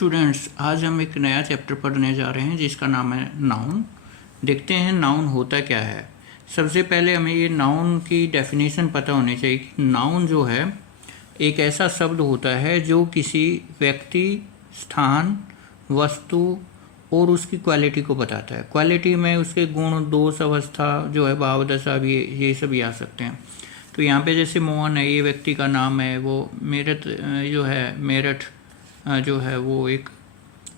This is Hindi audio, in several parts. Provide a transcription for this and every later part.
स्टूडेंट्स, आज हम एक नया चैप्टर पढ़ने जा रहे हैं जिसका नाम है नाउन। देखते हैं नाउन होता क्या है। सबसे पहले हमें ये नाउन की डेफिनेशन पता होनी चाहिए कि नाउन जो है एक ऐसा शब्द होता है जो किसी व्यक्ति, स्थान, वस्तु और उसकी क्वालिटी को बताता है। क्वालिटी में उसके गुण, दोष, अवस्था जो है, भाव, दशा भी, ये सभी आ सकते हैं। तो यहाँ पे जैसे मोहन है, ये व्यक्ति का नाम है। वो मेरठ जो है, मेरठ जो है वो एक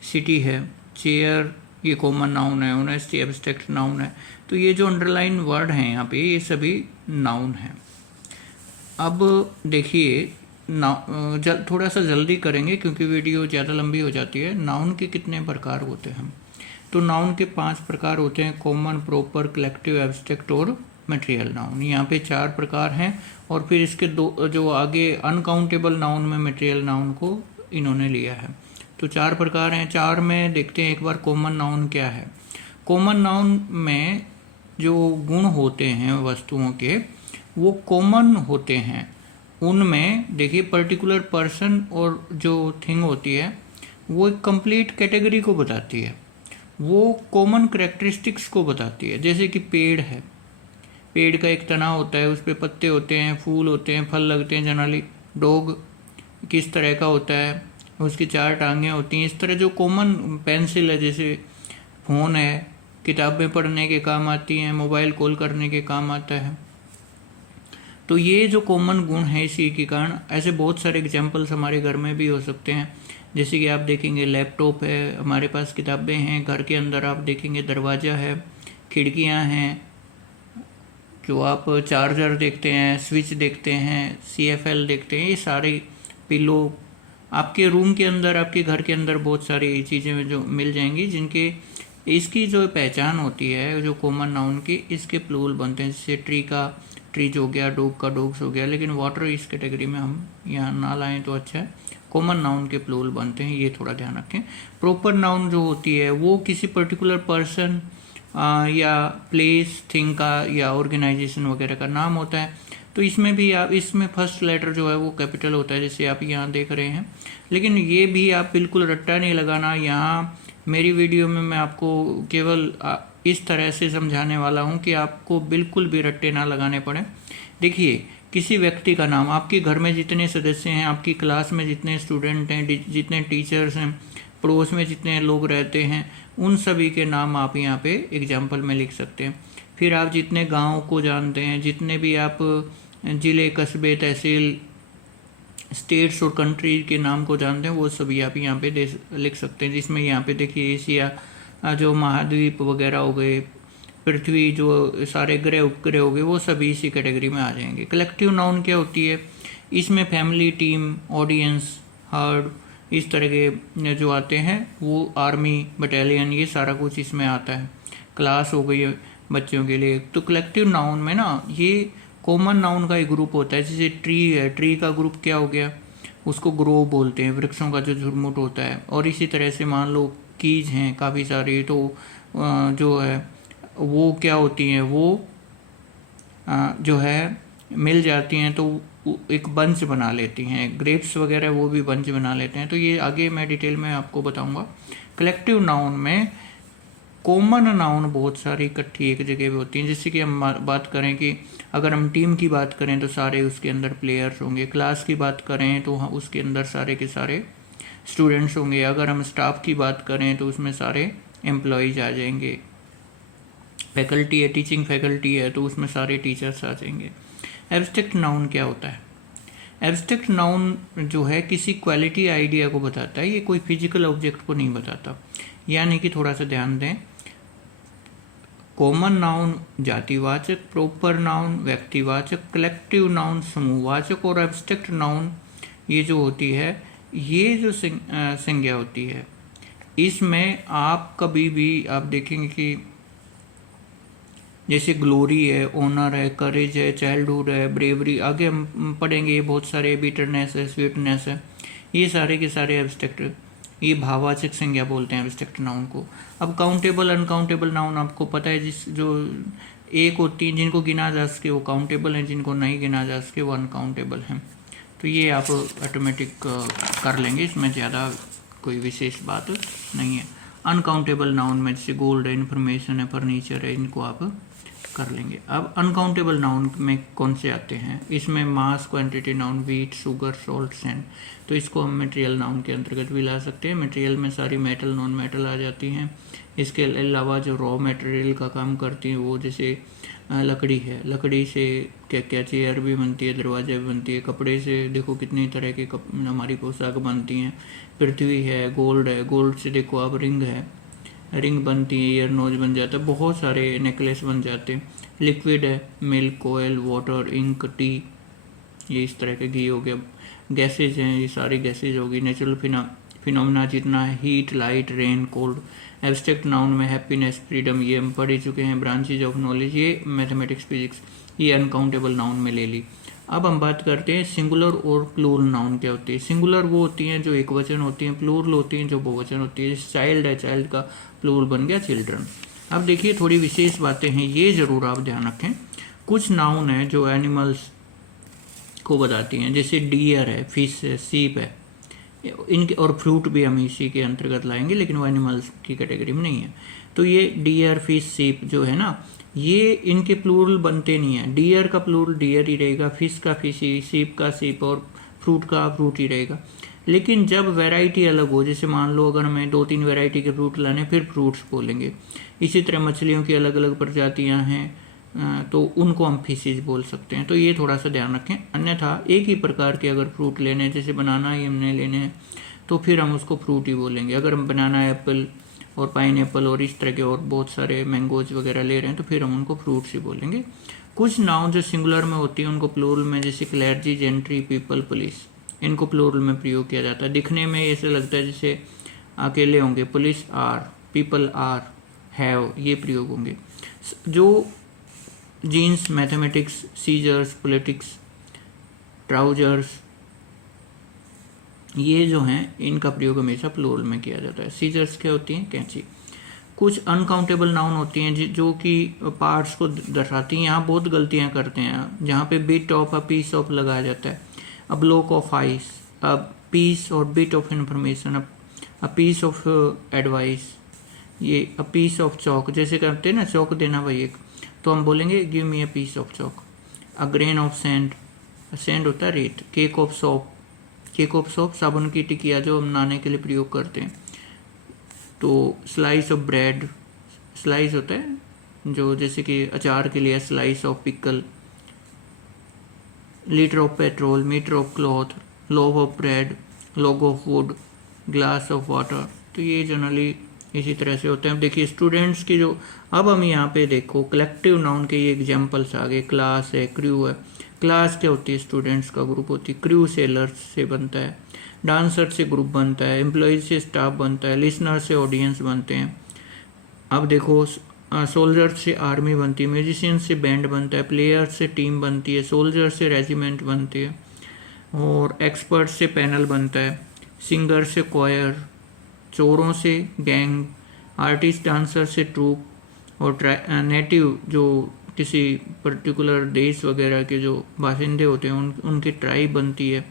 सिटी है। चेयर ये कॉमन नाउन है। ऑनेस्टी एब्स्ट्रैक्ट नाउन है। तो ये जो अंडरलाइन वर्ड हैं यहाँ पे, ये सभी नाउन हैं। अब देखिए थोड़ा सा जल्दी करेंगे क्योंकि वीडियो ज़्यादा लंबी हो जाती है। नाउन के कितने प्रकार होते हैं? तो नाउन के 5 प्रकार होते हैं: कॉमन, प्रॉपर, कलेक्टिव, एब्स्ट्रैक्ट और मटेरियल नाउन। यहाँ पे 4 प्रकार हैं और फिर इसके दो जो आगे अनकाउंटेबल नाउन में मटेरियल नाउन को इन्होंने लिया है। तो 4 प्रकार हैं। 4 में देखते हैं एक बार कॉमन नाउन क्या है। कॉमन नाउन में जो गुण होते हैं वस्तुओं के, वो कॉमन होते हैं। उनमें देखिए पर्टिकुलर पर्सन और जो थिंग होती है वो एक कंप्लीट कैटेगरी को बताती है। वो कॉमन करेक्टरिस्टिक्स को बताती है। जैसे कि पेड़ है, पेड़ का एक तना होता है, उस पर पत्ते होते हैं, फूल होते हैं, फल लगते हैं जनरली। डॉग किस तरह का होता है, उसकी 4 टांगें होती हैं। इस तरह जो कॉमन, पेंसिल है, जैसे फ़ोन है, किताबें पढ़ने के काम आती हैं, मोबाइल कॉल करने के काम आता है। तो ये जो कॉमन गुण है, इसी के कारण ऐसे बहुत सारे एग्जाम्पल्स हमारे घर में भी हो सकते हैं। जैसे कि आप देखेंगे लैपटॉप है, हमारे पास किताबें हैं, घर के अंदर आप देखेंगे दरवाज़ा है, खिड़कियाँ हैं, जो आप चार्जर देखते हैं, स्विच देखते हैं, CFL देखते हैं, ये सारे, पिलो, आपके रूम के अंदर, आपके घर के अंदर बहुत सारी चीज़ें जो मिल जाएंगी जिनके इसकी जो पहचान होती है, जो कॉमन नाउन की, इसके प्लूरल बनते हैं। जैसे ट्री का ट्रीज हो गया, डॉग का डॉग्स हो गया। लेकिन वाटर इस कैटेगरी में हम यहाँ ना लाएं तो अच्छा है। कॉमन नाउन के प्लूरल बनते हैं, ये थोड़ा ध्यान रखें। प्रॉपर नाउन जो होती है वो किसी पर्टिकुलर पर्सन या प्लेस, थिंग का या ऑर्गेनाइजेशन वगैरह का नाम होता है। तो इसमें भी आप, इसमें फर्स्ट लेटर जो है वो कैपिटल होता है, जैसे आप यहाँ देख रहे हैं। लेकिन ये भी आप बिल्कुल रट्टा नहीं लगाना। यहाँ मेरी वीडियो में मैं आपको केवल इस तरह से समझाने वाला हूँ कि आपको बिल्कुल भी रट्टे ना लगाने पड़े। देखिए, किसी व्यक्ति का नाम, आपके घर में जितने सदस्य हैं, आपकी क्लास में जितने स्टूडेंट हैं, जितने टीचर्स हैं, पड़ोस में जितने लोग रहते हैं, उन सभी के नाम आप यहाँ पे एग्जाम्पल में लिख सकते हैं। फिर आप जितने गांव को जानते हैं, जितने भी आप ज़िले, कस्बे, तहसील, स्टेट्स और कंट्री के नाम को जानते हैं, वो सभी आप यहाँ पे लिख सकते हैं। जिसमें यहाँ पे देखिए एशिया जो महाद्वीप वगैरह हो गए, पृथ्वी जो सारे ग्रह उपग्रह हो गए, वो सभी इसी कैटेगरी में आ जाएंगे। कलेक्टिव नाउन क्या होती है? इसमें फैमिली, टीम, ऑडियंस, हर्ड, इस तरह के जो आते हैं, वो आर्मी, बटालियन, ये सारा कुछ इसमें आता है। क्लास हो गई बच्चों के लिए। तो कलेक्टिव नाउन में ना ये कॉमन नाउन का एक ग्रुप होता है। जैसे ट्री है, ट्री का ग्रुप क्या हो गया? उसको ग्रोव बोलते हैं, वृक्षों का जो झुरमुट होता है। और इसी तरह से मान लो कीज हैं काफ़ी सारी, तो जो है वो क्या होती हैं, वो जो है मिल जाती हैं तो एक बंच बना लेती हैं। ग्रेप्स वगैरह वो भी बंच बना लेते हैं। तो ये आगे मैं डिटेल में आपको बताऊंगा। कलेक्टिव नाउन में कॉमन नाउन बहुत सारी इकट्ठी एक जगह पे होती हैं। जैसे कि हम बात करें कि अगर हम टीम की बात करें तो सारे उसके अंदर प्लेयर्स होंगे। क्लास की बात करें तो उसके अंदर सारे के सारे स्टूडेंट्स होंगे। अगर हम स्टाफ की बात करें तो उसमें सारे एम्प्लॉयज़ आ जाएंगे। फैकल्टी है, टीचिंग फैकल्टी है, तो उसमें सारे टीचर्स आ जाएंगे। एब्स्ट्रैक्ट नाउन क्या होता है? एब्स्ट्रैक्ट नाउन जो है किसी क्वालिटी, आइडिया को बताता है। ये कोई फिजिकल ऑब्जेक्ट को नहीं बताता। यानी कि थोड़ा सा ध्यान दें, कॉमन नाउन जातिवाचक, प्रॉपर नाउन व्यक्तिवाचक, कलेक्टिव नाउन समूहवाचक और एब्स्ट्रैक्ट नाउन ये जो होती है, ये जो संज्ञा होती है, इसमें आप कभी भी आप देखेंगे कि जैसे ग्लोरी है, ऑनर है, करेज है, चाइल्डहुड है, ब्रेवरी, आगे हम पढ़ेंगे, ये बहुत सारे, बिटरनेस है, स्वीटनेस है, ये सारे के सारे एब्स्ट्रैक्ट, ये भाववाचक संज्ञा बोलते हैं एब्स्ट्रैक्ट नाउन को। अब काउंटेबल, अनकाउंटेबल नाउन आपको पता है, जिस जो 1 और 3 जिनको गिना जा सके वो काउंटेबल हैं, जिनको नहीं गिना जा सके वो अनकाउंटेबल हैं। तो ये आप ऑटोमेटिक कर लेंगे, इसमें ज़्यादा कोई विशेष बात नहीं है। अनकाउंटेबल नाउन में जैसे गोल्ड है, इन्फॉर्मेशन है, फर्नीचर है, इनको आप कर लेंगे। अब अनकाउंटेबल नाउन में कौन से आते हैं, इसमें mass, quantity noun, wheat, sugar, salt, sand, तो इसको हम मटेरियल नाउन के अंतर्गत भी ला सकते हैं। मटेरियल में सारी मेटल, नॉन मेटल आ जाती हैं। इसके अलावा जो रॉ मटेरियल का काम करती हैं वो जैसे लकड़ी है, लकड़ी से क्या क्या चेयर भी बनती है, दरवाजा भी बनती है। कपड़े से देखो कितनी तरह के हमारी पोशाक बनती हैं। पृथ्वी है, गोल्ड से देखो आप रिंग है, रिंग बनती है, ईयर नोज बन जाता है, बहुत सारे नेकलेस बन जाते हैं। लिक्विड है, milk, oil, water, ink, tea, ये इस तरह के घी हो गया। गैसेज हैं, ये सारी गैसेज होगी। नेचुरल फिनोमिना जितना है, heat, light, rain, cold. Abstract noun में हैप्पीनेस, फ्रीडम, ये हम पढ़ ही चुके हैं। ब्रांचेज ऑफ नॉलेज, ये मैथमेटिक्स, फिजिक्स, ये अनकाउंटेबल नाउन में ले ली। अब हम बात करते हैं सिंगुलर और प्लूरल नाउन क्या होती है। सिंगुलर वो होती हैं जो एक वचन होती हैं, प्लूरल होती हैं जो बहुवचन होती है। चाइल्ड है, चाइल्ड का प्लूरल बन गया चिल्ड्रन। अब देखिए थोड़ी विशेष बातें हैं, ये जरूर आप ध्यान रखें। कुछ नाउन है जो एनिमल्स को बताती हैं, जैसे डियर है, फिश है, सीप है, इनके और फ्रूट भी हम इसी के अंतर्गत लाएंगे, लेकिन वो एनिमल्स की कैटेगरी में नहीं है। तो ये डियर, फिश, सीप जो है ना, ये इनके प्लूरल बनते नहीं है। डियर का प्लूरल डियर ही रहेगा, फिश का फिश ही, सीप का सीप, और फ्रूट का फ्रूट ही रहेगा। लेकिन जब वैरायटी अलग हो, जैसे मान लो अगर हमें 2-3 वैरायटी के फ्रूट लाने, फिर फ्रूट्स बोलेंगे। इसी तरह मछलियों की अलग अलग प्रजातियां हैं, तो उनको हम फिशेज बोल सकते हैं। तो ये थोड़ा सा ध्यान रखें। अन्यथा एक ही प्रकार के अगर फ्रूट लेने, जैसे बनाना ही हमने लेने हैं, तो फिर हम उसको फ्रूट ही बोलेंगे। अगर हम बनाना, एप्पल और पाइन एप्पल और इस तरह के और बहुत सारे मैंगोज वगैरह ले रहे हैं, तो फिर हम उनको फ्रूट्स ही बोलेंगे। कुछ नाउन जो सिंगुलर में होती है उनको प्लूरल में, जैसे क्लर्जी, जेंट्री, पीपल, पुलिस, इनको प्लूरल में प्रयोग किया जाता है। दिखने में ऐसे लगता है जैसे अकेले होंगे, police are, people are, have, ये प्रयोग होंगे। जो jeans, mathematics, scissors, politics, trousers, ये जो हैं इनका प्रयोग हमेशा प्लूरल में किया जाता है। सीजर्स क्या होती हैं, कैंची। कुछ अनकाउंटेबल नाउन होती हैं जो कि पार्ट्स को दर्शाती हैं। यहाँ बहुत गलतियाँ करते हैं, जहाँ पे bit of, a piece of लगाया जाता है। A block of ice, a piece और bit of information, a piece of advice, ये अ पीस ऑफ चौक, जैसे करते हैं ना चौक देना भाई एक, तो हम बोलेंगे give me a piece of chalk. A grain of sand, sand होता है रेत। Cake of soap, cake of soap साबुन की टिकिया जो हम नहाने के लिए प्रयोग करते हैं। तो स्लाइस ऑफ ब्रेड, स्लाइस होता है जो जैसे कि अचार के लिए, slice of pickle. Litre of petrol, metre of cloth, loaf of bread, log of wood, glass of water. तो ये जनरली इसी तरह से होते हैं। अब देखिए स्टूडेंट्स की जो, अब हम यहाँ पे देखो कलेक्टिव नाउन के ये एग्जाम्पल्स आ गए। क्लास है, क्रू है। क्लास क्या होती है, स्टूडेंट्स का ग्रुप होती है। क्रू सेलर्स से बनता है। डांसर से ग्रुप बनता है। एम्प्लॉयज से स्टाफ बनता है। लिसनर से ऑडियंस बनते हैं। अब देखो सोल्जर से आर्मी बनती है। म्यूजिशियन से बैंड बनता है। प्लेयर से टीम बनती है। सोल्जर से रेजिमेंट बनती है। और एक्सपर्ट से पैनल बनता है। सिंगर से क्वायर, चोरों से गैंग, आर्टिस्ट डांसर से ट्रूप, और नेटिव जो किसी पर्टिकुलर देश वगैरह के जो बाशिंदे होते हैं उनकी ट्राइब बनती है।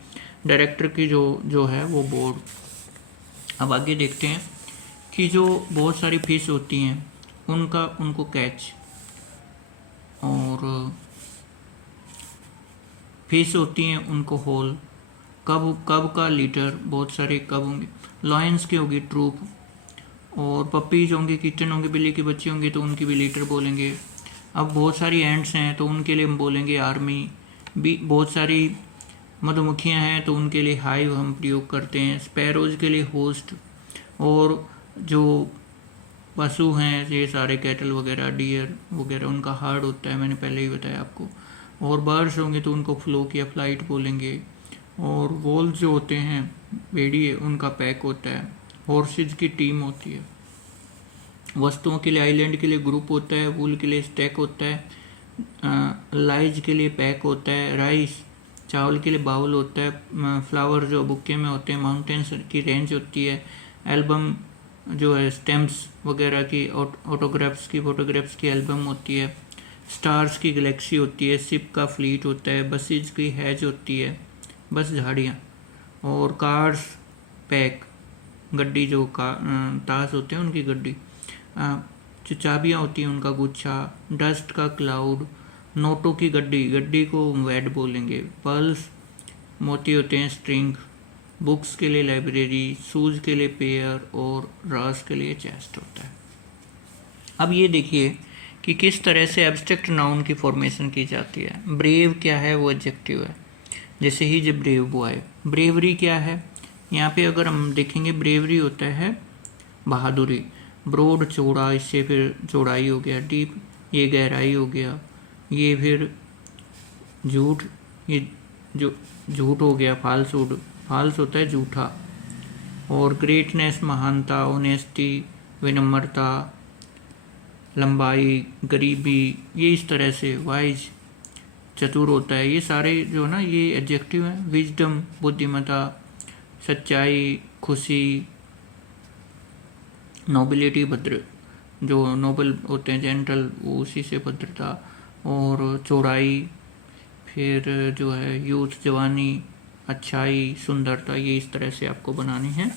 डायरेक्टर की जो है वो बोर्ड। अब आगे देखते हैं कि जो बहुत सारी फिश होती हैं उनको कैच, और फिश होती हैं उनको होल। कब का लीटर, बहुत सारे कब होंगे। लॉयंस की होगी ट्रूप, और पपीज होंगे, किचन होंगे, बिल्ली की बच्ची होंगी तो उनकी भी लीटर बोलेंगे। अब बहुत सारी एंड्स हैं तो उनके लिए हम बोलेंगे आर्मी। भी बहुत सारी मधुमक्खियाँ हैं तो उनके लिए हाइव हम प्रयोग करते हैं। स्पैरोज के लिए होस्ट, और जो पशु हैं ये सारे कैटल वगैरह, डियर वगैरह, उनका हार्ड होता है, मैंने पहले ही बताया आपको। और बर्ड्स होंगे तो उनको फ्लोक या फ्लाइट बोलेंगे। और वोल्स जो होते हैं, भेड़िए, उनका पैक होता है। हॉर्सेज की टीम होती है। वस्तुओं के लिए आइलैंड के लिए ग्रुप होता है। वूल के लिए स्टैक होता है। लाइज के लिए पैक होता है। राइस, चावल के लिए बाउल होता है। फ्लावर जो बुक्के में होते हैं। माउंटेन्स की रेंज होती है। एल्बम जो है स्टेम्प्स वगैरह की, फोटोग्राफ्स की एल्बम होती है। स्टार्स की गैलेक्सी होती है। शिप का फ्लीट होता है। बसेज की हैज होती है, बस झाड़ियाँ। और कार्स पैक, गड्डी जो ताश होते हैं उनकी गड्डी, जो चाबियाँ होती हैं उनका गुच्छा, डस्ट का क्लाउड, नोटों की गड्डी, गड्डी को वैड बोलेंगे, पर्ल्स मोती होते हैं स्ट्रिंग, बुक्स के लिए लाइब्रेरी, शूज़ के लिए पेयर और रास के लिए चेस्ट होता है। अब ये देखिए कि किस तरह से एब्स्ट्रैक्ट नाउन की फॉर्मेशन की जाती है। ब्रेव क्या है, वो एडजेक्टिव है, जैसे ही जब ब्रेव बॉय। ब्रेवरी क्या है, यहाँ पे अगर हम देखेंगे ब्रेवरी होता है बहादुरी। ब्रॉड चौड़ा, इससे फिर चौड़ाई हो गया। डीप ये गहराई हो गया। ये फिर झूठ, ये जो झूठ हो गया। फाल्सूड, फाल्स होता है झूठा। और ग्रेटनेस महानता, ऑनेस्टी विनम्रता, लंबाई, गरीबी, ये इस तरह से। वाइज चतुर होता है। ये सारे जो ना ये एडजेक्टिव हैं। विजडम बुद्धिमत्ता, सच्चाई, खुशी, नोबिलिटी भद्र, जो नोबल होते हैं जेंटल, वो उसी से भद्रता। और चौड़ाई, फिर जो है यूथ जवानी, अच्छाई, सुंदरता, ये इस तरह से आपको बनानी है।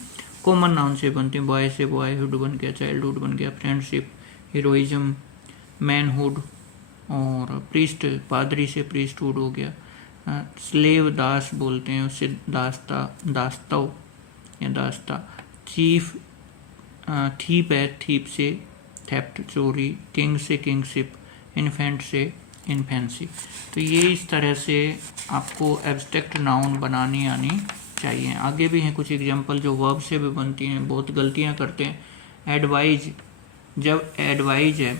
कॉमन नाउन से बनती हैं। बॉय से बॉयहुड बन गया, चाइल्डहुड बन गया, फ्रेंडशिप, हीरोइज्म, मैनहुड। और प्रीस्ट, पादरी से प्रीस्टहुड हो गया। स्लेव दास बोलते हैं उससे, दास्ता, दास्तव या दास्ता। चीफ थीप है, थीप से थेफ्ट चोरी। किंग से किंगशिप, इन्फेंट से इन्फेंसी। तो ये इस तरह से आपको एब्स्ट्रैक्ट नाउन बनानी आनी चाहिए। आगे भी हैं कुछ एग्जांपल जो वर्ब से भी बनती हैं, बहुत गलतियां करते हैं। एडवाइज, जब एडवाइज है,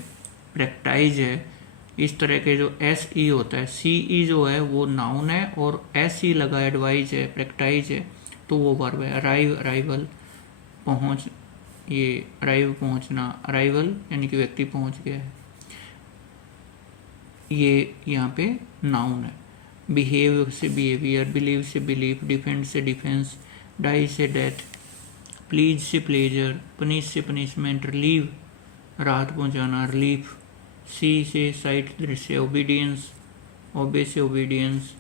प्रैक्टाइज है, इस तरह के जो एस ई होता है, सी ई जो है वो नाउन है और एस ई लगा एडवाइज है, प्रैक्टाइज है, तो वो वर्ब है। अराइव, अराइवल, पहुँच, ये अराइव पहुँचना, अराइवल यानी कि व्यक्ति पहुँच गया है, ये यहाँ पे नाउन है। बिहेव से बिहेवियर, बिलीव से बिलीफ, डिफेंड से डिफेंस, डाई से डेथ, प्लीज से प्लेजर, पनिश से पनिशमेंट, रिलीव राहत पहुँचाना, रिलीफ। सी से साइट, दृश्य। ओबीडियंस, ओबे से ओबीडियंस,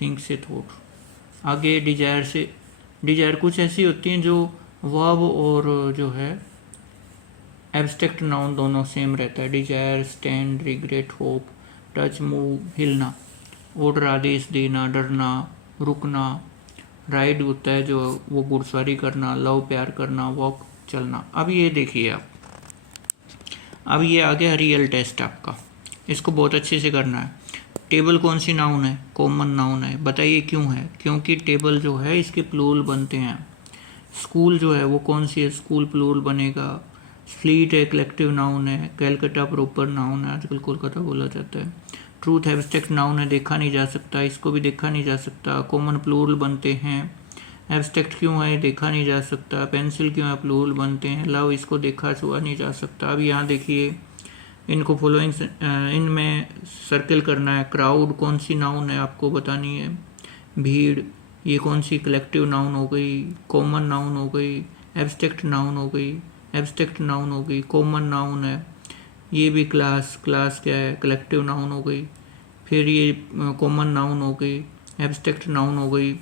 थिंक से थॉट। आगे डिजायर से, डिजायर कुछ ऐसी होती हैं जो वर्ब और जो है एब्स्ट्रैक्ट नाउन दोनों सेम रहता है। Desire, stand, regret, hope, touch, move, हिलना। ऑर्डर, आदेश देना, डरना, रुकना। राइड होता है जो वो घुड़सवारी करना। लव, प्यार करना। वॉक, चलना। अब ये देखिए आप, अब ये आ गया रियल टेस्ट आपका, इसको बहुत अच्छे से करना है। टेबल कौन सी नाउन है, कॉमन नाउन है, बताइए क्यों है? क्योंकि टेबल जो है इसके प्लूरल बनते हैं। स्कूल जो है वो कौन सी है, स्कूल प्लूरल बनेगा। फ्लीट है, कलेक्टिव नाउन है। कैलकाटा प्रॉपर नाउन है, आजकल कोलकाता बोला जाता है। ट्रूथ एब्स्ट्रैक्ट नाउन है, देखा नहीं जा सकता, इसको भी देखा नहीं जा सकता। कॉमन प्लूरल बनते हैं। एब्स्ट्रैक्ट क्यों है, देखा नहीं जा सकता। पेंसिल क्यों है, प्लूरल बनते हैं। लव, इसको देखा छुआ नहीं जा सकता। अब यहाँ देखिए इनको फॉलोइंग इनमें सर्कल करना है। क्राउड कौन सी नाउन है आपको बतानी है। भीड़, ये कौन सी कलेक्टिव नाउन हो गई, कॉमन नाउन हो गई, एब्स्ट्रैक्ट नाउन हो गई, एब्स्ट्रैक्ट नाउन हो गई, कॉमन नाउन है। ये भी क्लास, क्लास क्या है, कलेक्टिव नाउन हो गई। फिर ये कॉमन नाउन हो गई, एब्स्ट्रैक्ट नाउन हो गई।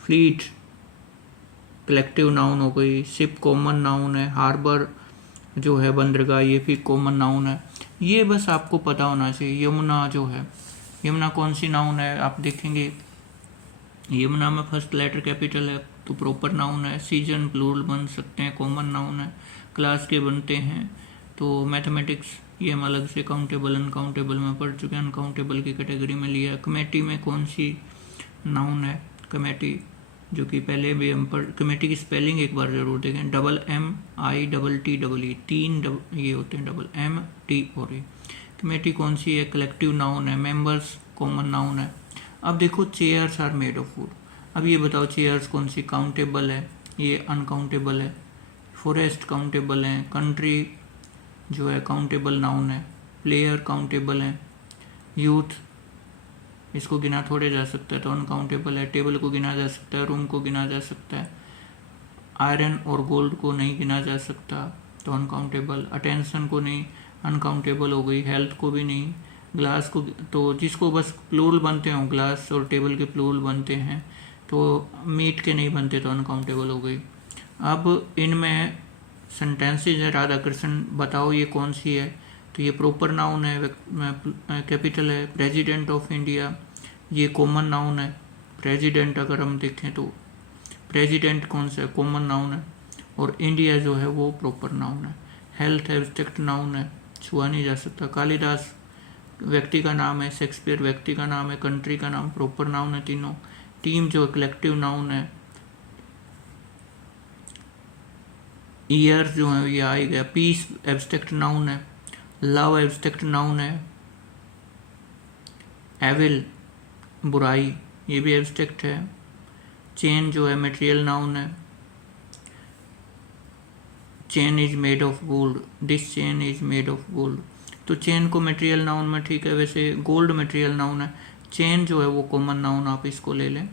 फ्लीट कलेक्टिव नाउन हो गई। शिप कॉमन नाउन है। हार्बर जो है बंदरगाह, ये भी कॉमन नाउन है। ये बस आपको पता होना चाहिए। यमुना जो है, यमुना कौन सी नाउन है, आप देखेंगे यमुना में फर्स्ट लेटर कैपिटल है तो प्रॉपर नाउन है। सीजन प्लूरल बन सकते हैं, कॉमन नाउन है। क्लास के बनते हैं। तो मैथमेटिक्स ये हम अलग से काउंटेबल अनकाउंटेबल में पढ़ चुके हैं, अनकाउंटेबल की कैटेगरी में लिया। कमेटी में कौन सी नाउन है, कमेटी, जो कि पहले भी हम पढ़। कमेटी की स्पेलिंग एक बार जरूर देखें, MITTEE, तीन ये होते हैं, MT और ए। कमेटी कौन सी है, कलेक्टिव नाउन है। मेंबर्स कॉमन नाउन है। अब देखो chairs are made of wood. अब ये बताओ चेयर्स कौन सी, काउंटेबल है, ये अनकाउंटेबल है। फॉरेस्ट काउंटेबल है। कंट्री जो है काउंटेबल नाउन है। प्लेयर काउंटेबल है। यूथ इसको गिना थोड़े जा सकता है तो अनकाउंटेबल है। टेबल को गिना जा सकता है, रूम को गिना जा सकता है। आयरन और गोल्ड को नहीं गिना जा सकता तो अनकाउंटेबल। अटेंशन को नहीं, अनकाउंटेबल हो गई। हेल्थ को भी नहीं। ग्लास को, तो जिसको बस प्लूरल बनते हों, ग्लास और टेबल के प्लूरल बनते हैं, तो मीट के नहीं बनते तो अनकाउंटेबल हो गई। अब इनमें सेंटेंसेज है, राधा कृष्ण बताओ ये कौन सी है, तो ये प्रॉपर नाउन है, कैपिटल है। प्रेसिडेंट ऑफ इंडिया, ये कॉमन नाउन है। प्रेसिडेंट अगर हम देखें तो प्रेसिडेंट कौन सा है, कॉमन नाउन है, और इंडिया जो है वो प्रॉपर नाउन है। हेल्थ एब्स्ट्रैक्ट नाउन है, छुआ नहीं जा सकता। कालिदास व्यक्ति का नाम है, शेक्सपियर व्यक्ति का नाम है, कंट्री का नाम प्रॉपर नाउन है तीनों। टीम जो कलेक्टिव नाउन है। ईयर जो है ये आ ही गया। पीस एब्स्ट्रैक्ट नाउन है। लव एब्स्ट्रैक्ट नाउन है। एविल बुराई, ये भी एब्स्ट्रैक्ट है। चेन जो है मटेरियल नाउन है। Chain is made of gold, this chain is made of gold, तो चेन को मटेरियल नाउन में ठीक है। वैसे गोल्ड मटेरियल नाउन है, चेन जो है वो कॉमन नाउन, आप इसको ले लें।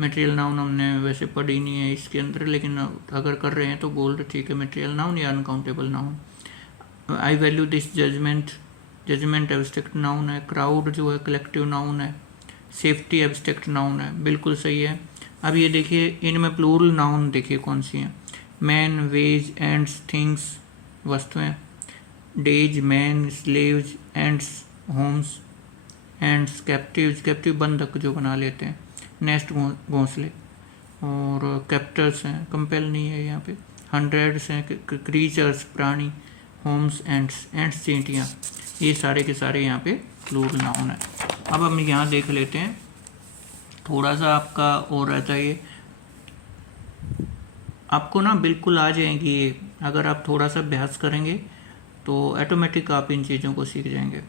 मटेरियल नाउन हमने वैसे पढ़ी नहीं है इसके अंदर, लेकिन अगर कर रहे हैं तो गोल्ड ठीक है मटेरियल नाउन या uncountable noun. I value this judgement, judgement abstract noun है। क्राउड जो है कलेक्टिव नाउन है। सेफ्टी एब्स्ट्रैक्ट नाउन है, बिल्कुल सही है। अब ये देखिए इनमें प्लूरल नाउन देखिए कौन सी हैं। मैन, वेज, एंड्स, थिंग्स वस्तुएं। Days, man, slaves, ends, homes, ends, captives, captive बंधक जो बना लेते हैं। नेस्ट घोंसले, और कैप्टर्स हैं, कंपेल नहीं है यहाँ पे। हंड्रेड्स हैं, क्रीचर्स प्राणी। होम्स, एंड्स, एंड्स चींटियाँ, ये सारे के सारे यहाँ पे प्लूरल नाउन है। अब हम यहाँ देख लेते हैं, थोड़ा सा आपका और रहता है ये, आपको ना बिल्कुल आ जाएंगी ये, अगर आप थोड़ा सा अभ्यास करेंगे तो ऑटोमेटिक आप इन चीज़ों को सीख जाएंगे।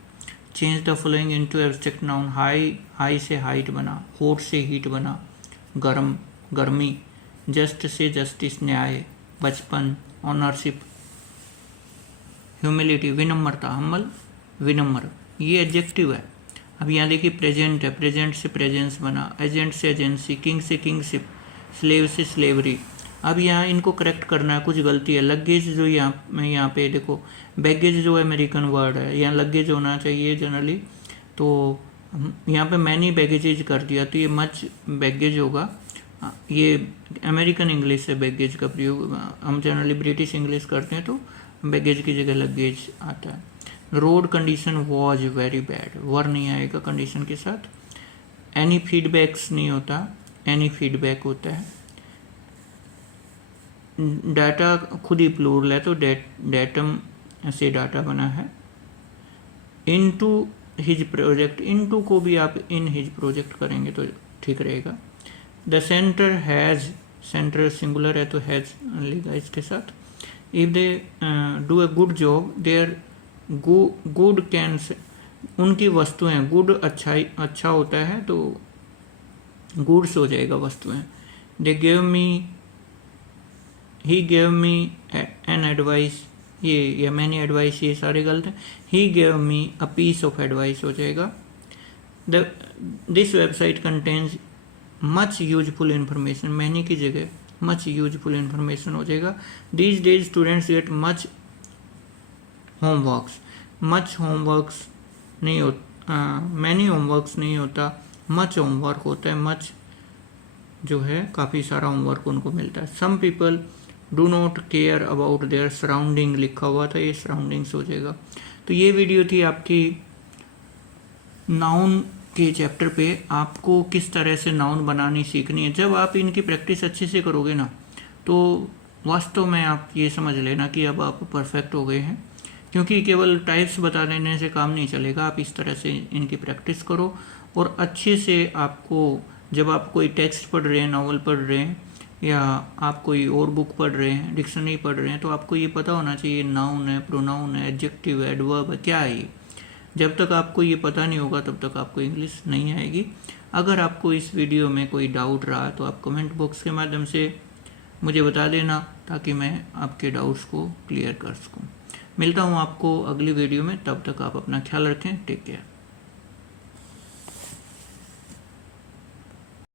Change the following into abstract noun. High, high से हाइट बना। हॉट से हीट बना। गर्म, गर्मी। जस्ट से जस्टिस, न्याय। बचपन, ऑनरशिप। ह्यूमिलिटी, विनम्रता, हम्बल, विनम्र, ये एडजेक्टिव है। अब यहाँ देखिए प्रेजेंट है, प्रेजेंट से प्रेजेंस बना। एजेंट से एजेंसी। किंग से किंगशिप। स्लेव से स्लेवरी। अब यहाँ इनको करेक्ट करना है, कुछ गलती है। लगेज जो यहाँ पे देखो, बैगेज जो अमेरिकन वर्ड है, यहाँ लगेज होना चाहिए जनरली, तो यहाँ पे मैनी बैगेजेज कर दिया, तो ये मच बैगेज होगा। ये अमेरिकन इंग्लिश से बैगेज का प्रयोग, हम जनरली ब्रिटिश इंग्लिश करते हैं तो बैगेज की जगह लगेज आता है। Road condition was very bad, वर नहीं आएगा कंडीशन के साथ। एनी फीडबैक्स नहीं होता, एनी फीडबैक होता है। डाटा खुद ही प्लूरल है तो डेटम से डाटा बना है। इनटू हिज प्रोजेक्ट, इनटू को भी आप इन हिज प्रोजेक्ट करेंगे तो ठीक रहेगा। The centre has, centre singular है तो हैज़ लेगा इसके साथ। If they do a good job, their good can, उनकी वस्तुएं, गुड अच्छा होता है तो गुड्स हो जाएगा वस्तुएं। They give me, he gave me an advice, ये या मैनी एडवाइस, ये सारे गलत हैं। He gave me a piece of advice हो जाएगा। This website contains much useful information, many की जगह मच यूजफुल इन्फॉर्मेशन हो जाएगा। These days students get much homeworks, much homeworks नहीं होता, मैनी होमवर्क्स नहीं होता, मच होमवर्क होता है। मच जो है काफ़ी सारा होमवर्क उनको मिलता है। Some people do not care about their surrounding, लिखा हुआ था, ये सराउंडिंग्स हो जाएगा। तो ये वीडियो थी आपकी नाउन के चैप्टर पे, आपको किस तरह से नाउन बनानी सीखनी है। जब आप इनकी प्रैक्टिस अच्छे से करोगे ना तो वास्तव में आप ये समझ लेना कि अब आप परफेक्ट हो गए हैं, क्योंकि केवल टाइप्स बता देने से काम नहीं चलेगा। आप इस तरह से इनकी प्रैक्टिस करो और अच्छे से आपको, जब आप कोई टेक्स्ट पढ़ रहे हैं, नावल पढ़ रहे हैं, या आप कोई और बुक पढ़ रहे हैं, डिक्शनरी पढ़ रहे हैं, तो आपको ये पता होना चाहिए नाउन है, प्रोनाउन है, एडजेक्टिव है, एडवर्ब है, क्या है ये। जब तक आपको ये पता नहीं होगा तब तक आपको इंग्लिश नहीं आएगी। अगर आपको इस वीडियो में कोई डाउट रहा तो आप कमेंट बॉक्स के माध्यम से मुझे बता देना, ताकि मैं आपके डाउट्स को क्लियर कर सकूँ। मिलता हूँ आपको अगली वीडियो में, तब तक आप अपना ख्याल रखें। Take care.